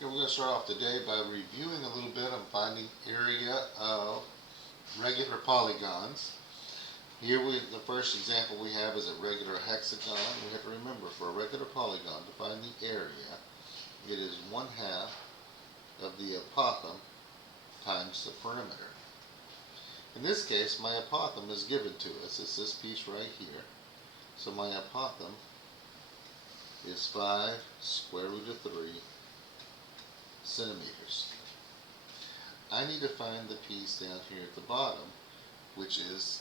Here we're going to start off today by reviewing a little bit on finding area of regular polygons. The first example we have is a regular hexagon. We have to remember, for a regular polygon, to find the area, it is 1/2 of the apothem times the perimeter. In this case, my apothem is given to us. It's this piece right here. So my apothem is 5 square root of 3 centimeters. I need to find the piece down here at the bottom, which is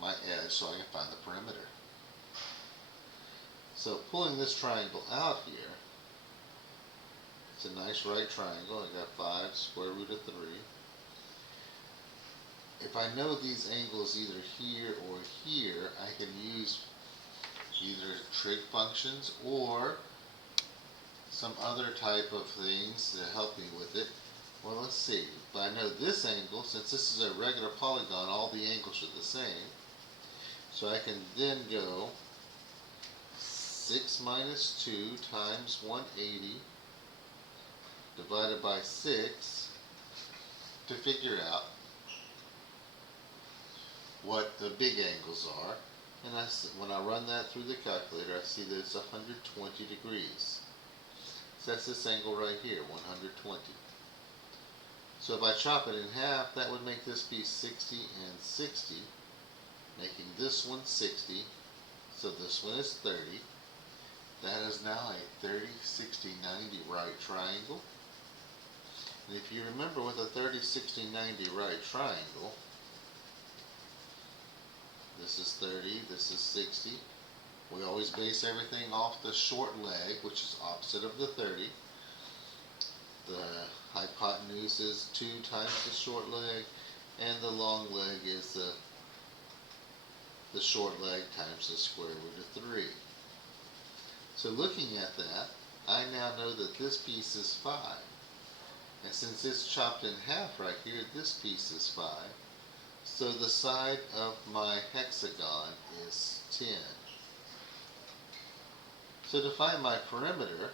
my edge, so I can find the perimeter. So pulling this triangle out here, it's a nice right triangle. I got 5 square root of 3. If I know these angles either here or here, I can use either trig functions or some other type of things to help me with it. Well, let's see. If I know this angle, since this is a regular polygon, all the angles are the same. So I can then go 6 minus 2 times 180 divided by 6 to figure out what the big angles are. And when I run that through the calculator, I see that it's 120 degrees. So that's this angle right here, 120. So if I chop it in half, that would make this piece 60 and 60, making this one 60. So this one is 30. That is now a 30, 60, 90 right triangle. And if you remember, with a 30, 60, 90 right triangle, this is 30, this is 60. We always base everything off the short leg, which is opposite of the 30. The hypotenuse is 2 times the short leg, and the long leg is the short leg times the square root of 3. So looking at that, I now know that this piece is 5. And since it's chopped in half right here, this piece is 5. So the side of my hexagon is 10. So to find my perimeter,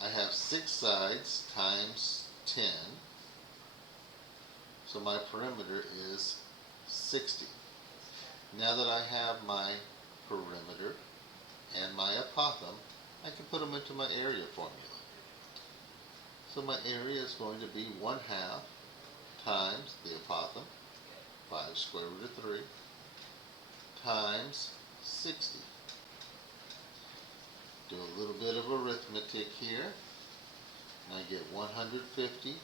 I have 6 sides times 10. So my perimeter is 60. Now that I have my perimeter and my apothem, I can put them into my area formula. So my area is going to be 1/2 times the apothem, 5 square root of 3, times 60. Do a little bit of arithmetic here, and I get 150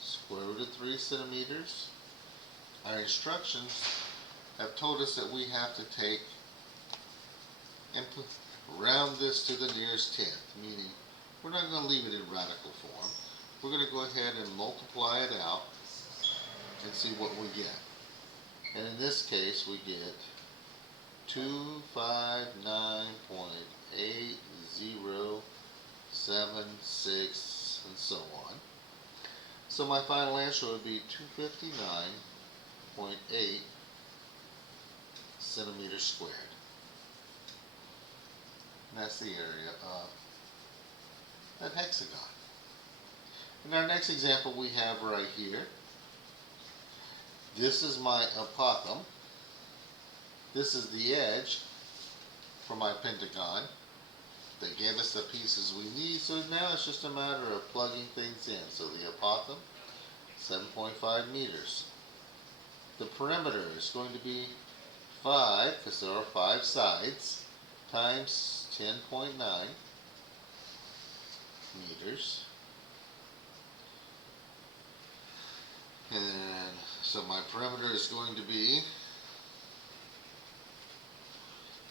square root of 3 centimeters. Our instructions have told us that we have to take and round this to the nearest tenth, meaning we're not going to leave it in radical form. We're going to go ahead and multiply it out and see what we get. And in this case, we get 259.8076 and so on. So my final answer would be 259.8 centimeters squared. And that's the area of that hexagon. In our next example we have right here, this is my apothem. This is the edge for my pentagon. They gave us the pieces we need, so now it's just a matter of plugging things in. So the apothem, 7.5 meters. The perimeter is going to be 5, because there are 5 sides, times 10.9 meters. And so my perimeter is going to be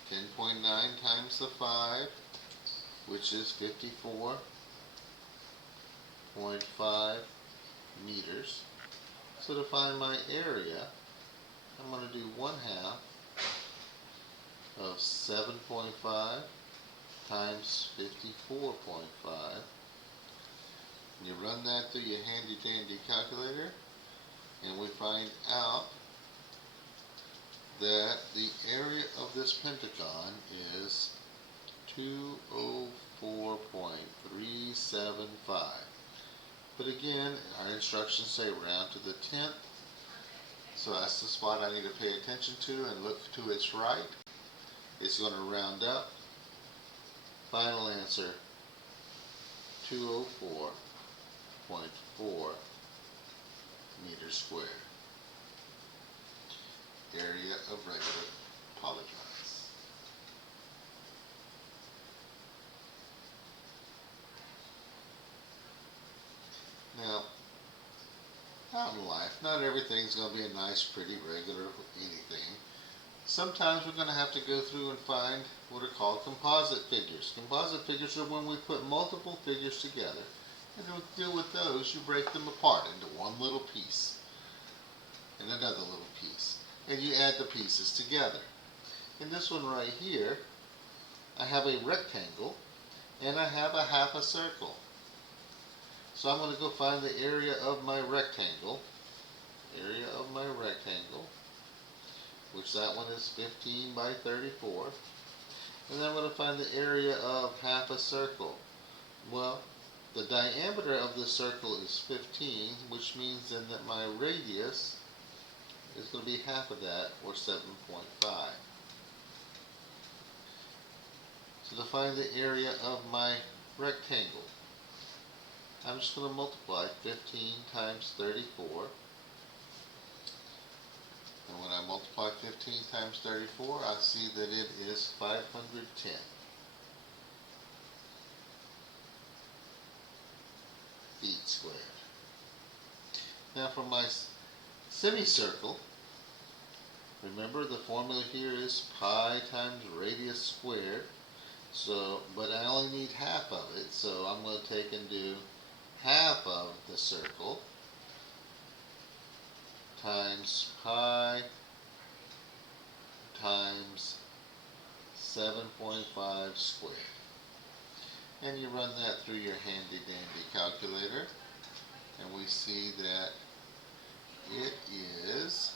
10.9 times the 5, which is 54.5 meters. So to find my area, I'm going to do 1/2 of 7.5 times 54.5. And you run that through your handy dandy calculator, and we find out that the area of this pentagon is 205 24.375. But again, our instructions say round to the 10th. So that's the spot I need to pay attention to and look to its right. It's going to round up. Final answer, 204.4 meters squared. Area of regular polygons. Now, out in life, not everything's going to be a nice, pretty, regular anything. Sometimes we're going to have to go through and find what are called composite figures. Composite figures are when we put multiple figures together, and to deal with those, you break them apart into one little piece and another little piece, and you add the pieces together. In this one right here, I have a rectangle and I have a half a circle. So I'm going to go find the area of my rectangle, which that one is 15 by 34. And then I'm going to find the area of half a circle. Well, the diameter of the circle is 15, which means then that my radius is going to be half of that, or 7.5. So to find the area of my rectangle, I'm just going to multiply 15 times 34. And when I multiply 15 times 34, I see that it is 510. Feet squared. Now for my semicircle, remember the formula here is pi times radius squared. So, but I only need half of it, so I'm going to take and do half of the circle times pi times 7.5 squared. And you run that through your handy dandy calculator, and we see that it is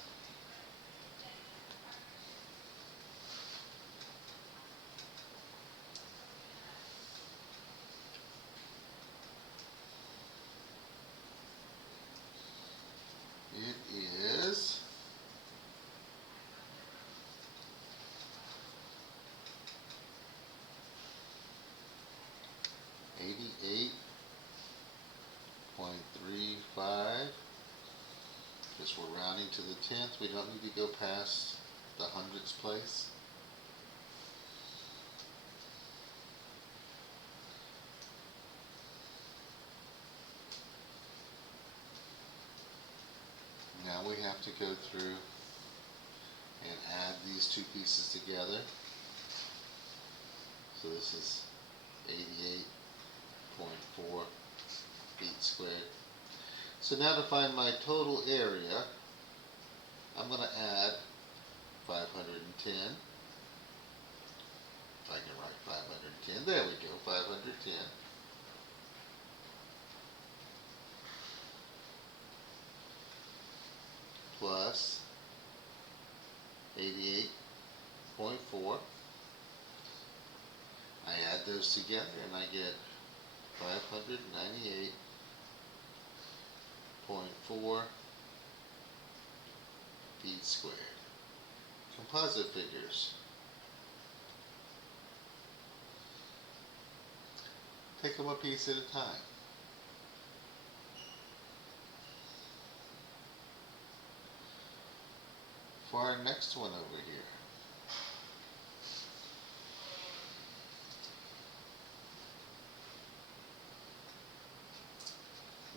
88.35. Because we're rounding to the 10th, we don't need to go past the hundredths place. Now we have to go through and add these two pieces together. So this is 88.4 feet squared. So now to find my total area, I'm going to add 510. If I can write 510, there we go, 510. Plus 88.4. I add those together and I get 598.4 feet squared. Composite figures. Take them a piece at a time. For our next one over here,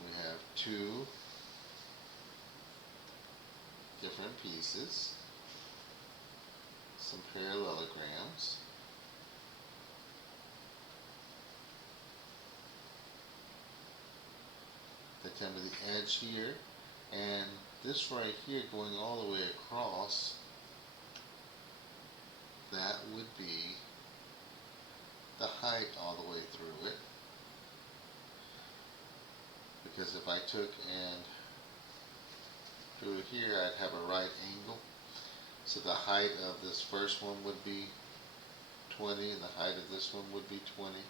we have two different pieces, some parallelograms. They come to the edge here, and this right here going all the way across, that would be the height all the way through it. Because if I took and drew it here, I'd have a right angle. So the height of this first one would be 20, and the height of this one would be 20.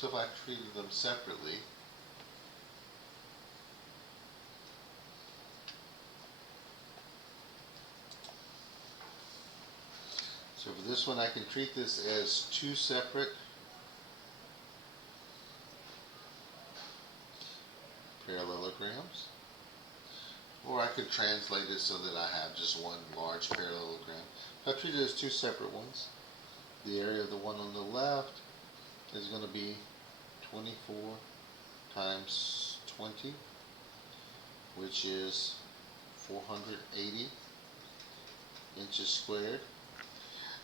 So if I treated them separately, so for this one I can treat this as two separate parallelograms, or I could translate it so that I have just one large parallelogram. If I treat it as two separate ones, the area of the one on the left is going to be 24 times 20, which is 480 inches squared.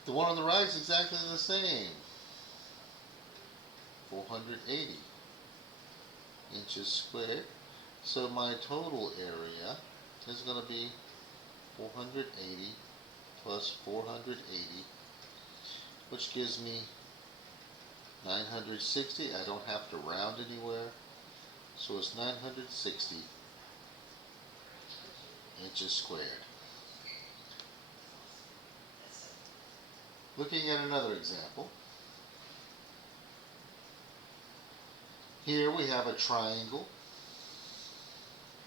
The one on the right is exactly the same, 480 inches squared. So my total area is going to be 480 plus 480, which gives me 960. I don't have to round anywhere, so it's 960 inches squared. Looking at another example, here we have a triangle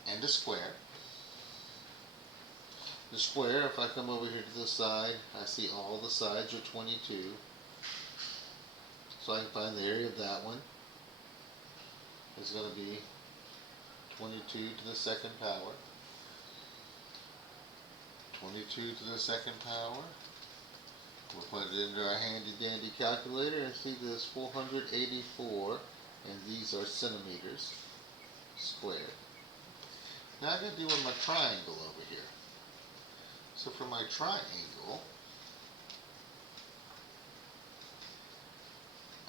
and a square. The square, if I come over here to the side, I see all the sides are 22. So I can find the area of that one is going to be 22 to the second power. 22 to the second power. We'll put it into our handy dandy calculator and see this 484, and these are centimeters squared. Now I got to deal with my triangle over here. So for my triangle,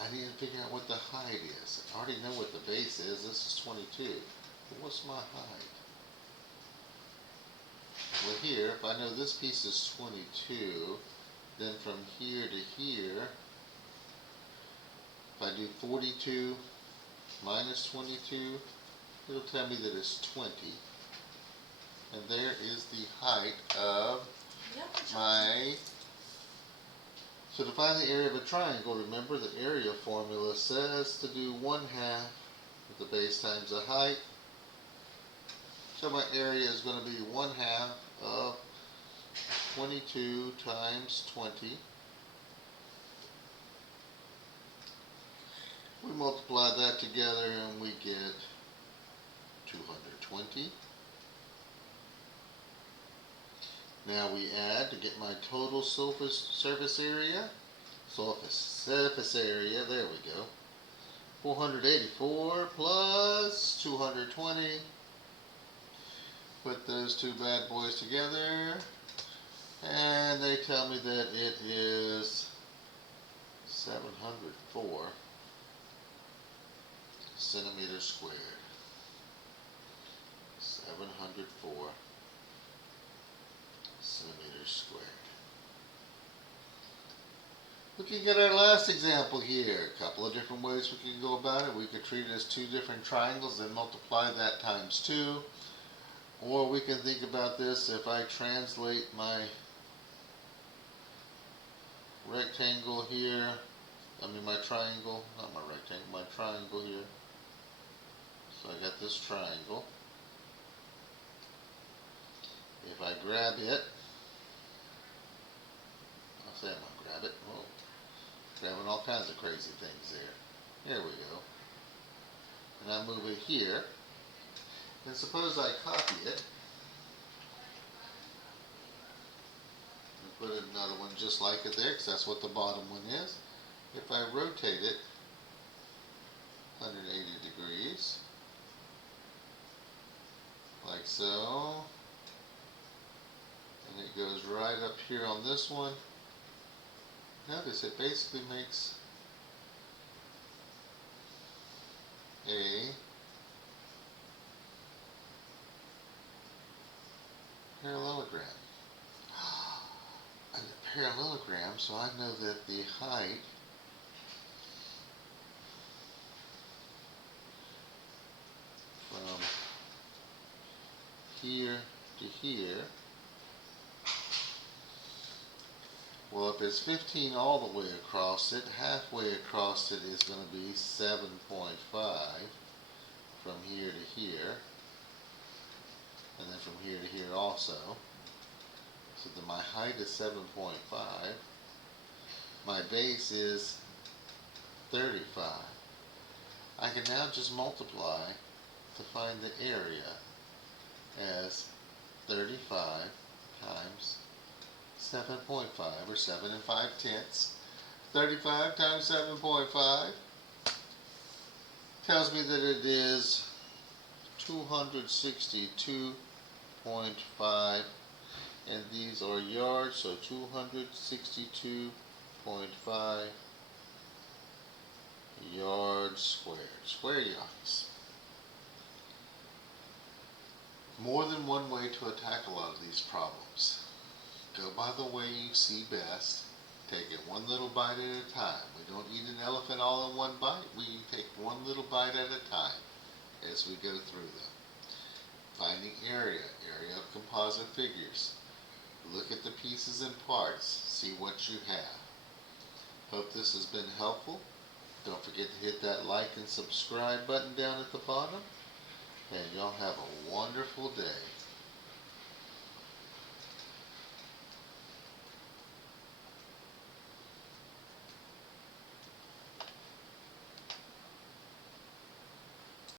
I need to figure out what the height is. I already know what the base is. This is 22. But what's my height? Well, here, if I know this piece is 22, then from here to here, if I do 42 minus 22, it'll tell me that it's 20. And there is the height of my... So to find the area of a triangle, remember the area formula says to do 1/2 of the base times the height. So my area is going to be 1/2 of 22 times 20. We multiply that together and we get 220. Now we add to get my total surface area. Surface area, there we go. 484 plus 220. Put those two bad boys together, and they tell me that it is 704 centimeters squared. 704 centimeters squared. Looking at our last example here, a couple of different ways we can go about it. We could treat it as two different triangles and multiply that times 2. Or we can think about this, if I translate my rectangle here, my triangle, not my rectangle, my triangle here. So I got this triangle. If I grab it, I'll say I'm going to grab it. Whoa. Grabbing all kinds of crazy things there. There we go. And I move it here. And suppose I copy it and put another one just like it there, because that's what the bottom one is. If I rotate it 180 degrees, like so, and it goes right up here on this one, notice it basically makes a parallelogram. And a parallelogram, so I know that the height from here to here will if it's 15 all the way across it, halfway across it is going to be 7.5 from here to here, and then from here to here also. So that my height is 7.5. My base is 35. I can now just multiply to find the area as 35 times 7.5, or 7 5/10. 35 times 7.5 tells me that it is 262.5, and these are yards, so 262.5 yards squared, square yards. More than one way to attack a lot of these problems. Go by the way you see best. Take it one little bite at a time. We don't eat an elephant all in one bite. We take one little bite at a time as we go through them. Finding area of composite figures. Look at the pieces and parts. See what you have. Hope this has been helpful. Don't forget to hit that like and subscribe button down at the bottom. And y'all have a wonderful day.